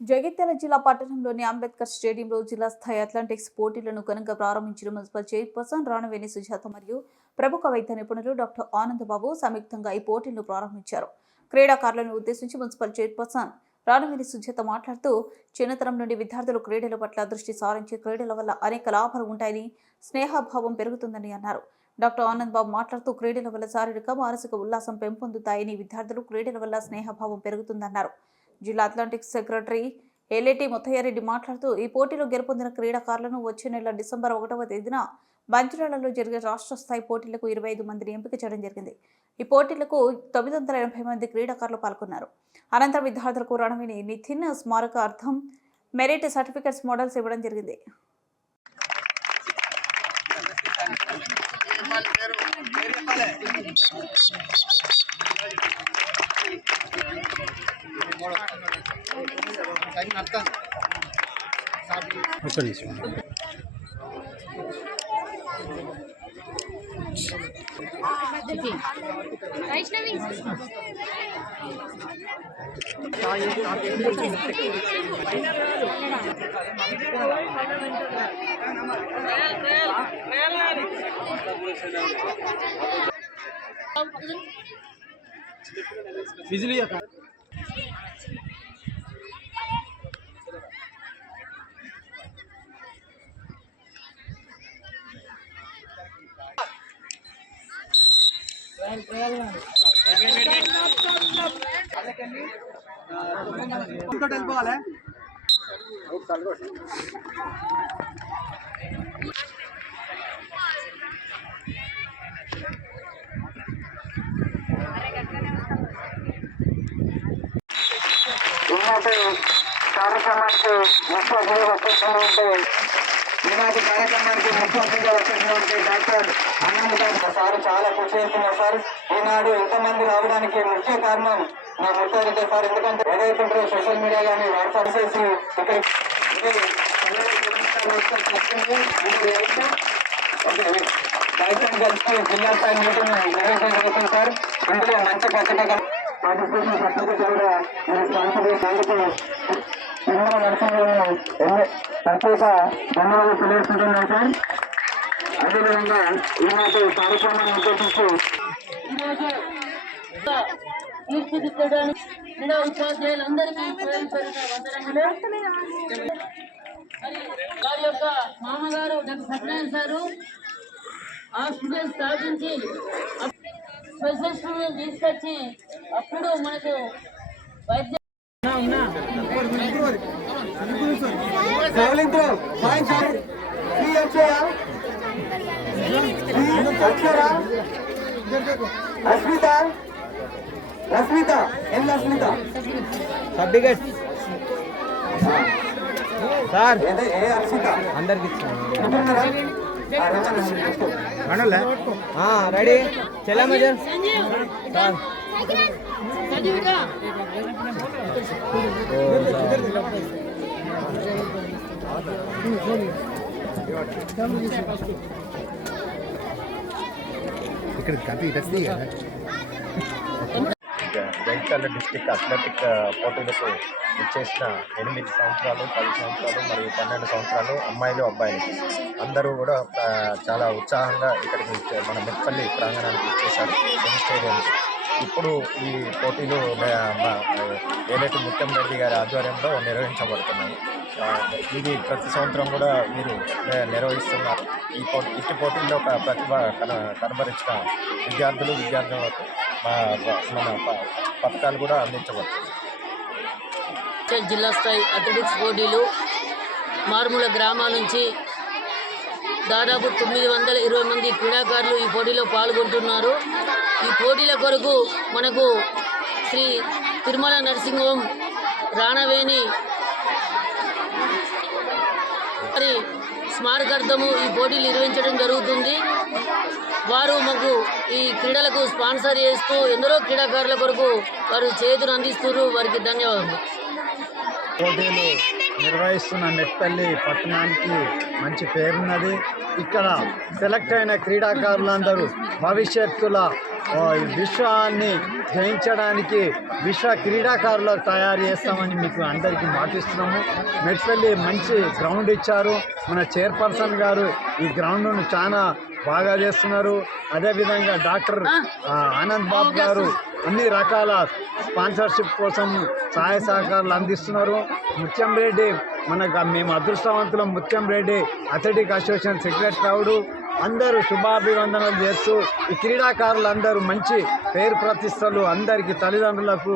జగిత్యాల జిల్లా పట్టణంలోని అంబేద్కర్ స్టేడియంలో జిల్లా స్థాయి అథ్లెటిక్స్ పోటీలను ఘనంగా ప్రారంభించిన మున్సిపల్ చైర్పర్సన్ రాణవేణి సుజాత మరియు ప్రముఖ వైద్య నిపుణులు డాక్టర్ ఆనందబాబు సంయుక్తంగా ఈ పోటీలను ప్రారంభించారు. క్రీడాకారులను ఉద్దేశించి మున్సిపల్ చైర్పర్సన్ రాణవేణి సుజాత మాట్లాడుతూ చిన్నతనం నుండి విద్యార్థులు క్రీడల పట్ల దృష్టి సారించి క్రీడల వల్ల అనేక లాభాలు ఉంటాయని స్నేహభావం పెరుగుతుందని అన్నారు. డాక్టర్ ఆనంద్ బాబు మాట్లాడుతూ క్రీడల వల్ల శారీరక మానసిక ఉల్లాసం పెంపొందుతాయని విద్యార్థులు క్రీడల వల్ల స్నేహభావం పెరుగుతుందన్నారు. జిల్లా అథ్లెటిక్స్ సెక్రటరీ ఎల్ఏటి ముత్తయ్యారెడ్డి మాట్లాడుతూ ఈ పోటీలో గెలుపొందిన క్రీడాకారులను వచ్చే నెల డిసెంబర్ ఒకటవ తేదీన మంచిర్యాలలో జరిగే రాష్ట్ర స్థాయి పోటీలకు ఇరవై ఐదు మందిని ఎంపిక చేయడం జరిగింది. ఈ పోటీలకు తొమ్మిది వందల ఎనభై మంది క్రీడాకారులు పాల్గొన్నారు. అనంతరం విద్యార్థులకు రణవిని నితిన్ స్మారక అర్థం మెరిట్ సర్టిఫికెట్స్ మోడల్స్ ఇవ్వడం జరిగింది. ఒక్క నిమిషం. వైష్ణవి बिजली ट्रायल ट्रायल వెళ్ళిపోవాలి ఈనాటి కార్యక్రమానికి ముఖ్య అతిథిగా వచ్చేసినటువంటి ఈనాటి కార్యక్రమానికి ముఖ్య అతిథిగా వచ్చేసినటువంటి డాక్టర్ ఆనంద్ సార్ చాలా కృషి చేస్తున్నారు సార్. ఈనాడు ఇంతమంది రావడానికి ముఖ్య కారణం నా ముఖ్యమంత్రి సార్. ఎందుకంటే ఏదైతే సోషల్ మీడియా కానీ వాట్సాప్ చేసి ఇక్కడ జిల్లా స్థాయి మీటింగ్ నిర్వహించడం జరుగుతుంది సార్ ఇందులో మంచి పత్రిక పార్టిసిపేషన్ పత్రిక కూడా మీరు స్పాన్సర్ చేసినందుకు తిరుమల నరసింహను ఎన్నో ప్రత్యేక ధన్యవాదాలు తెలియజేస్తున్నాను సార్ అదేవిధంగా ఈనాటి కార్యక్రమాన్ని ఉద్దేశించి తీర్చిదిద్దడానికి క్రీడా ఉపాధ్యాయులందరికీ పేరు వందనములు. మరి వారి యొక్క మామగారు డాక్టర్ సత్యనారాయణ సారు హాస్పిటల్ స్థాపించి స్పెషలిస్టులను తీసుకొచ్చి అప్పుడు మనకు వైద్య travelling through fine sir three వచ్చాయా? త్రీ వచ్చారా? రస్మిత రస్మిత ఎన్ రస్మిత సర్టిఫికెట్. సార్. ఏదే ఏ రస్మిత అందరికి ఇచ్చాను. రెడీ చలా మజర్ సార్. ఇక్కడ కథ ఇటొస్తుంది కదా. జగిత్యాల డిస్టిక్ అథ్లెటిక్ పోటీలకు ఇచ్చేసిన ఎనిమిది సంవత్సరాలు పది సంవత్సరాలు మరియు పన్నెండు సంవత్సరాలు అమ్మాయిలు అబ్బాయిలు. అందరూ కూడా చాలా ఉత్సాహంగా ఇక్కడికి మన మెట్పల్లి ప్రాంగణానికి ఇచ్చేశారు స్టేడియం ఇప్పుడు ఈ పోటీలు ఏదైతే మా- ముత్యం రెడ్డి గారి ఆధ్వర్యంలో నిర్వహించబడుతున్నాయి. ఇది ప్రతి సంవత్సరం కూడా మీరు నిర్వహిస్తున్నారు. ఈ పోటీ ఇట్టి పోటీల్లో ఒక ప్రతిభ కన కనబరిచిన విద్యార్థులు విద్యార్థులకు మన పథకాలు కూడా అందించబడుతున్నాయి. జిల్లా స్థాయి అథ్లెటిక్స్ పోటీలు మారుమూల గ్రామాల నుంచి దాదాపు తొమ్మిది వందల ఇరవై మంది క్రీడాకారులు ఈ పోటీలో పాల్గొంటున్నారు. ఈ పోటీల కొరకు మనకు శ్రీ తిరుమల నరసింహం రాణవేణి వారి స్మారకార్థము ఈ పోటీలు నిర్వహించడం జరుగుతుంది. వారు మాకు ఈ క్రీడలకు స్పాన్సర్ చేస్తూ ఎందరో క్రీడాకారుల కొరకు వారు చేతులు అందిస్తున్నారు. వారికి ధన్యవాదాలు పోటీలు నిర్వహిస్తున్న నెట్పల్లి పట్టణానికి మంచి పేరున్నది. ఇక్కడ సెలెక్ట్ అయిన క్రీడాకారులందరూ భవిష్యత్తుల విశ్వాన్ని జయించడానికి విశ్వ క్రీడాకారులకు తయారు చేస్తామని మీకు అందరికీ మాటిస్తున్నాము. మెట్పల్లి మంచి గ్రౌండ్ ఇచ్చారు. మన చైర్పర్సన్ గారు ఈ గ్రౌండ్ను చాలా బాగా చేస్తున్నారు. అదేవిధంగా డాక్టర్ ఆనంద్ బాబు గారు అన్ని రకాల స్పాన్సర్షిప్ కోసం సహాయ సహకారాలు అందిస్తున్నారు. ముత్యం రెడ్డి మన గ- మేము అదృష్టవంతులం Mutyam Reddy athletic association secretary అవుడు అందరూ శుభాభివందనలు చేస్తూ ఈ క్రీడాకారులందరూ మంచి పేరు ప్రతిష్టలు అందరికీ తల్లిదండ్రులకు